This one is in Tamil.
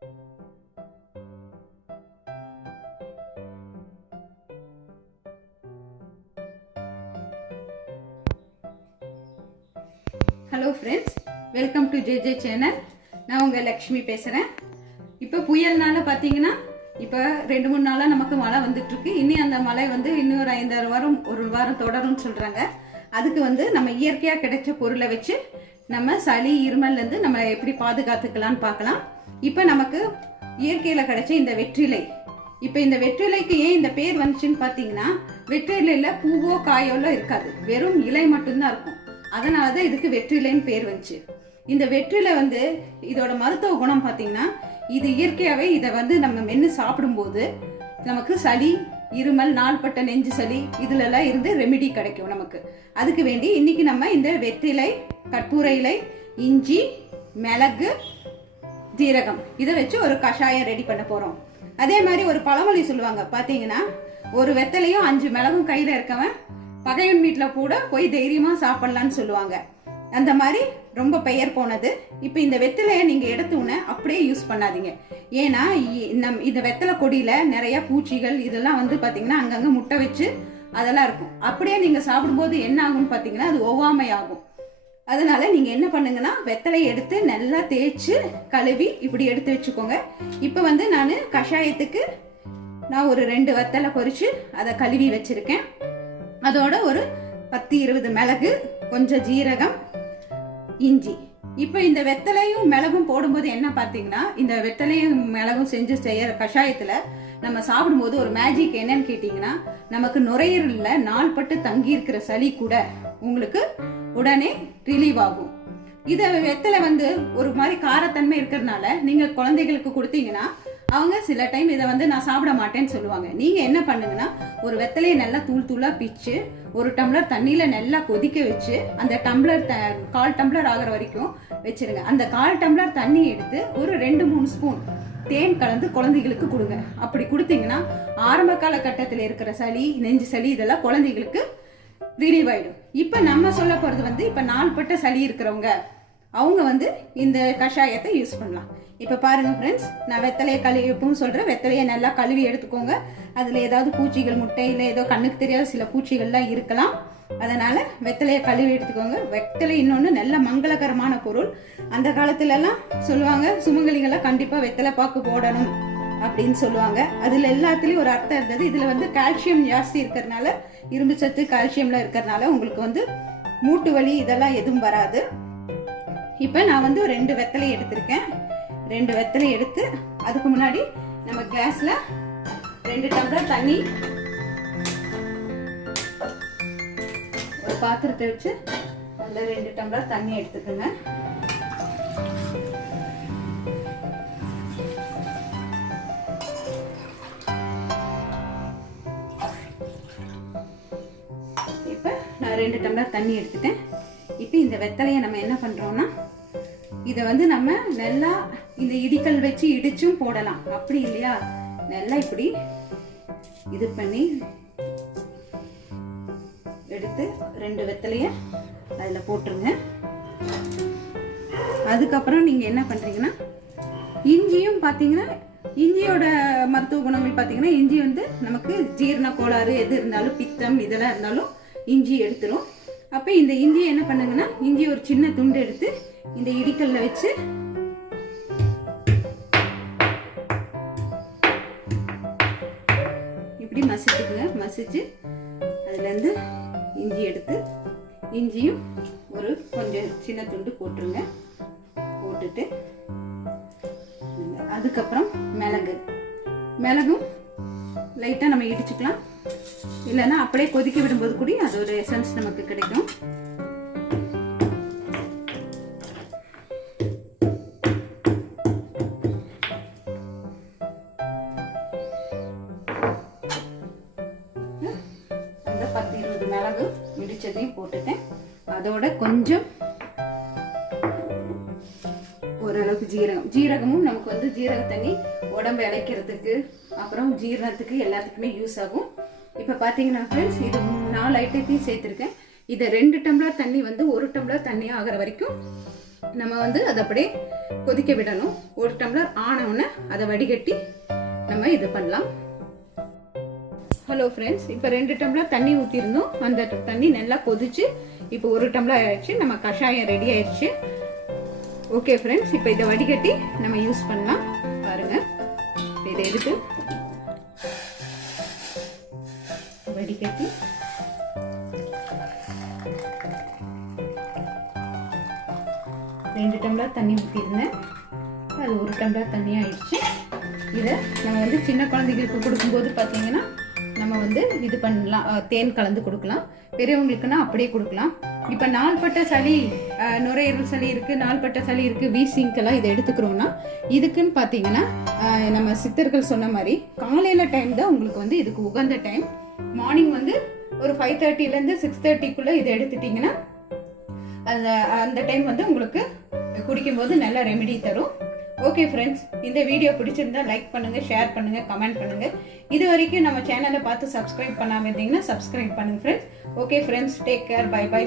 Hello friends, welcome to J channel. நான் உங்கள் லக்ஷ்மி பேசுகிறேன். இப்போ புயல்னால பார்த்தீங்கன்னா இப்போ 2-3 நாளாக நமக்கு மழை வந்துட்டுருக்கு. இனி அந்த மழை வந்து இன்னொரு 5-6 வாரம் ஒரு வாரம் தொடரும்னு சொல்கிறாங்க. அதுக்கு வந்து நம்ம இயற்கையாக கிடைச்ச பொருளை வச்சு நம்ம சளி இருமல்லேருந்து நம்ம எப்படி பாதுகாத்துக்கலான்னு பார்க்கலாம். இப்போ நமக்கு இயற்கையில் கிடைச்ச இந்த வெற்றிலை, இப்போ இந்த வெற்றிலைக்கு ஏன் இந்த பேர் வந்துச்சுன்னு பார்த்தீங்கன்னா, வெற்றிலையில் பூவோ காயோலாம் இருக்காது, வெறும் இலை மட்டும்தான் இருக்கும். அதனால தான் இதுக்கு வெற்றிலைன்னு பேர் வந்துச்சு. இந்த வெற்றிலை வந்து இதோட மருத்துவ குணம் பார்த்தீங்கன்னா, இது இயற்கையாகவே இதை வந்து நம்ம மென்று சாப்பிடும்போது நமக்கு சளி இருமல் நாள்பட்ட நெஞ்சு சளி இதுலலாம் இருந்து ரெமிடி கிடைக்கும் நமக்கு. அதுக்கு வேண்டி இன்னைக்கு நம்ம இந்த வெற்றிலை, கற்பூர இலை, இஞ்சி, மிளகு, ஜீரகம் இதை வச்சு ஒரு கஷாயம் ரெடி பண்ண போகிறோம். அதே மாதிரி ஒரு பழமொழி சொல்லுவாங்க பார்த்தீங்கன்னா, ஒரு வெத்தலையும் 5 மிளகும் கையில் இருக்கவன் பகைவன் வீட்டில் கூட போய் தைரியமாக சாப்பிட்லான்னு சொல்லுவாங்க. அந்த மாதிரி ரொம்ப பெயர் போனது. இப்போ இந்த வெத்தலையை நீங்கள் எடுத்தோன்னே அப்படியே யூஸ் பண்ணாதீங்க. ஏன்னா இந்த வெத்தலை கொடியில் நிறைய பூச்சிகள் இதெல்லாம் வந்து பார்த்தீங்கன்னா அங்கங்கே முட்டை வச்சு அதெல்லாம் இருக்கும். அப்படியே நீங்கள் சாப்பிடும்போது என்ன ஆகும்னு பார்த்தீங்கன்னா அது ஒவ்வாமை ஆகும். அதனால நீங்கள் என்ன பண்ணுங்கன்னா, வெத்தலையை எடுத்து நல்லா தேய்ச்சி கழுவி இப்படி எடுத்து வச்சுக்கோங்க. இப்போ வந்து நான் கஷாயத்துக்கு ஒரு 2 வெத்தலை பொரிச்சு அதை கழுவி வச்சுருக்கேன். அதோட ஒரு 10-20 மிளகு, கொஞ்சம் ஜீரகம், இஞ்சி. இப்போ இந்த வெத்தலையும் மிளகும் போடும்போது என்ன பார்த்தீங்கன்னா, இந்த வெத்தலையும் மிளகும் செஞ்சு செய்யற கஷாயத்தில் நம்ம சாப்பிடும்போது ஒரு மேஜிக் என்னன்னு கேட்டிங்கன்னா, நமக்கு நுரையீரலில் நாள்பட்டு தங்கி இருக்கிற சளி கூட உங்களுக்கு உடனே ரிலீவ் ஆகும். இதை வெத்தலை வந்து ஒரு மாதிரி காரத்தன்மை இருக்கிறதுனால நீங்கள் குழந்தைகளுக்கு கொடுத்தீங்கன்னா அவங்க சில டைம் இதை வந்து நான் சாப்பிட மாட்டேன்னு சொல்லுவாங்க. நீங்கள் என்ன பண்ணுங்கன்னா, ஒரு வெத்தலையை நல்லா தூளாக பிச்சு ஒரு டம்ளர் தண்ணியில் நல்லா கொதிக்க வச்சு அந்த டம்ளர் 1/4 டம்ளர் ஆகிற வரைக்கும் வச்சிருங்க. அந்த 1/4 டம்ளர் தண்ணி எடுத்து ஒரு 2-3 ஸ்பூன் தேன் கலந்து குழந்தைகளுக்கு கொடுங்க. அப்படி கொடுத்தீங்கன்னா ஆரம்ப காலகட்டத்தில் இருக்கிற சளி நெஞ்சு சளி இதெல்லாம் குழந்தைகளுக்கு ரிலீவ் ஆயிடும். இப்போ நம்ம சொல்ல போகிறது வந்து, இப்போ நாள்பட்ட சளி இருக்கிறவங்க அவங்க வந்து இந்த கஷாயத்தை யூஸ் பண்ணலாம். இப்போ பாருங்கள் ஃப்ரெண்ட்ஸ், நான் வெத்தலையை எப்பவும் சொல்கிறேன், வெத்தலையை நல்லா கழுவி எடுத்துக்கோங்க. அதில் ஏதாவது பூச்சிகள் முட்டை இல்லை ஏதோ கண்ணுக்கு தெரியாத சில பூச்சிகள்லாம் இருக்கலாம். அதனால் வெத்தலையை கழுவி எடுத்துக்கோங்க. வெத்தலை இன்னொன்று நல்ல மங்களகரமான பொருள். அந்த காலத்துலலாம் சொல்லுவாங்க, சுமங்கலிங்கெல்லாம் கண்டிப்பாக வெத்தலை பாக்கு போடணும் அப்படின்னு சொல்லுவாங்க. அதில் எல்லாத்துலேயும் ஒரு அர்த்தம் இருந்தது. இதில் வந்து கால்சியம் ஜாஸ்தி இருக்கிறதுனால, இரும்பு சத்து கால்சியம்லாம் இருக்கிறதுனால உங்களுக்கு வந்து மூட்டு வலி இதெல்லாம் எதுவும் வராது. இப்போ நான் வந்து 2 வெத்தலை எடுத்திருக்கேன். 2 வெத்தலை எடுத்து அதுக்கு முன்னாடி நம்ம கேஸ்ல 2 டம்ளர் தண்ணி ஒரு பாத்திரத்தை வச்சு அதில் 2 டம்ளர் தண்ணி எடுத்துக்கோங்க. இப்போ நான் 2 டம்ளர் தண்ணி எடுத்துட்டேன். இப்போ இந்த வெத்தலையை நம்ம என்ன பண்றோம்னா, இதை வந்து நம்ம நல்லா இந்த இடிக்கல் வச்சு இடிச்சும் போடலாம். அப்படி இல்லையா, நல்லா இப்படி இது பண்ணி எடுத்து 2 வெத்தலைய அதில் போட்டுருங்க. அதுக்கப்புறம் நீங்கள் என்ன பண்ணுறீங்கன்னா, இஞ்சியும் பார்த்தீங்கன்னா, இஞ்சியோட மருத்துவ குணங்கள் பார்த்தீங்கன்னா, இஞ்சி வந்து நமக்கு ஜீரண கோளாறு எது இருந்தாலும் பித்தம் இதெல்லாம் இருந்தாலும் இஞ்சி எடுத்துரும். அப்போ இந்த இஞ்சியை என்ன பண்ணுங்கன்னா, இஞ்சி ஒரு சின்ன துண்டு எடுத்து இந்த இடிக்கல்ல வச்சு இப்படி மசிச்சுக்குங்க. மசிச்சு அதுலேருந்து இஞ்சி எடுத்து இஞ்சியும் ஒரு கொஞ்சம் சின்ன துண்டு போட்டுருங்க. போட்டுட்டு அதுக்கப்புறம் மிளகும் லைட்டாக நம்ம இடிச்சுக்கலாம். இல்லைன்னா அப்படியே கொதிக்க விடும்போது கூட அதோட எசன்ஸ் நமக்கு கிடைக்கும். அந்த 10-20 மிளகு இடிச்சதையும் போட்டுட்டேன். அதோட கொஞ்சம் ஓரளவுக்கு ஜீரகமும் நமக்கு வந்து ஜீரக தண்ணி உடம்பு இளைக்கிறதுக்கு அப்புறம் ஜீரணத்துக்கு எல்லாத்துக்குமே யூஸ் ஆகும். இப்போ பார்த்தீங்கன்னா ஃப்ரெண்ட்ஸ், இது 4 ஐட்டத்தையும் சேர்த்துருக்கேன். இதை 2 டம்ளர் தண்ணி வந்து 1 டம்ளர் தண்ணியாக ஆகிற வரைக்கும் நம்ம வந்து அதை அப்படியே கொதிக்க விடணும். 1 டம்ளர் ஆனவுடனே அதை வடிகட்டி நம்ம இது பண்ணலாம். ஹலோ ஃப்ரெண்ட்ஸ், இப்போ 2 டம்ளர் தண்ணி ஊற்றிருந்தோம். அந்த தண்ணி நல்லா கொதிச்சு இப்போ 1 டம்ளர் ஆயிடுச்சு. நம்ம கஷாயம் ரெடி ஆயிடுச்சு. ஓகே ஃப்ரெண்ட்ஸ், இப்போ இதை வடிகட்டி நம்ம யூஸ் பண்ணலாம். பாருங்க, இதை எடுத்து வடிகட்டி ரெண்டு டம்ளர் தண்ணி ஊற்றிருந்தேன். அது 1 டம்ளர் தண்ணி ஆயிடுச்சு. இதை நம்ம வந்து சின்ன குழந்தைகளுக்கு கொடுக்கும்போது பார்த்தீங்கன்னா நம்ம வந்து இது பண்ணலாம், தேன் கலந்து கொடுக்கலாம். பெரியவங்களுக்குன்னா அப்படியே கொடுக்கலாம். இப்போ நாள்பட்ட சளி, நுரையீரல் சளி இருக்குது, நாள்பட்ட சளி இருக்குது, வீசிங்கெல்லாம் இதை எடுத்துக்கிறோன்னா இதுக்குன்னு பார்த்தீங்கன்னா நம்ம சித்தர்கள் சொன்ன மாதிரி காலையில் டைம் தான் உங்களுக்கு வந்து இதுக்கு உகந்த டைம். மார்னிங் வந்து ஒரு 5:30லேருந்து 6:30க்குள்ளே இதை எடுத்துட்டிங்கன்னா அந்த டைம் வந்து உங்களுக்கு குடிக்கும்போது நல்ல ரெமெடி தரும். ஓகே ஃப்ரெண்ட்ஸ், இந்த வீடியோ பிடிச்சிருந்தா லைக் பண்ணுங்கள், ஷேர் பண்ணுங்கள், கமெண்ட் பண்ணுங்கள். இது வரைக்கும் நம்ம சேனலை பார்த்து சப்ஸ்கிரைப் பண்ணாமல் இருந்தீங்கன்னா சப்ஸ்கிரைப் பண்ணுங்கள் friends. Okay friends, take care, bye by.